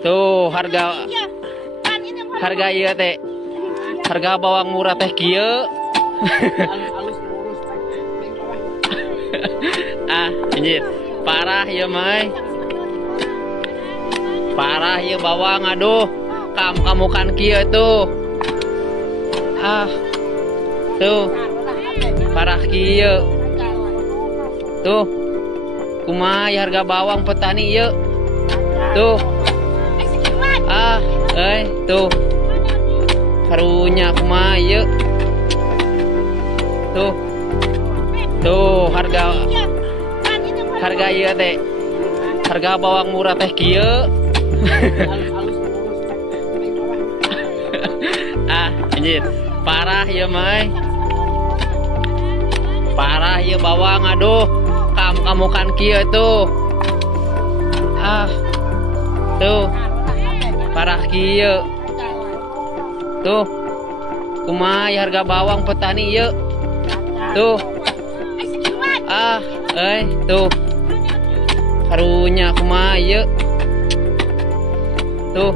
Tuh harga iya teh. Harga bawang murah teh kieu. Anjir. Parah ya, Mai. Parah ya bawang, aduh. Kamu kan kieu tuh. Tuh. Parah kieu. Tuh. Kumaha harga bawang petani ieu. Tuh. Tuh. Karunya kumaha ieu. Tuh. Tuh harga ieu teh. Harga bawang murah teh kieu. Anjir. Parah ya, Mai. Parah ya bawang, aduh. Kamu kan kieu tuh. Tuh. Parah kieu. Tuh. Kumaha harga bawang petani ieu. Tuh. Tuh. Karunya kumaha ieu. Tuh.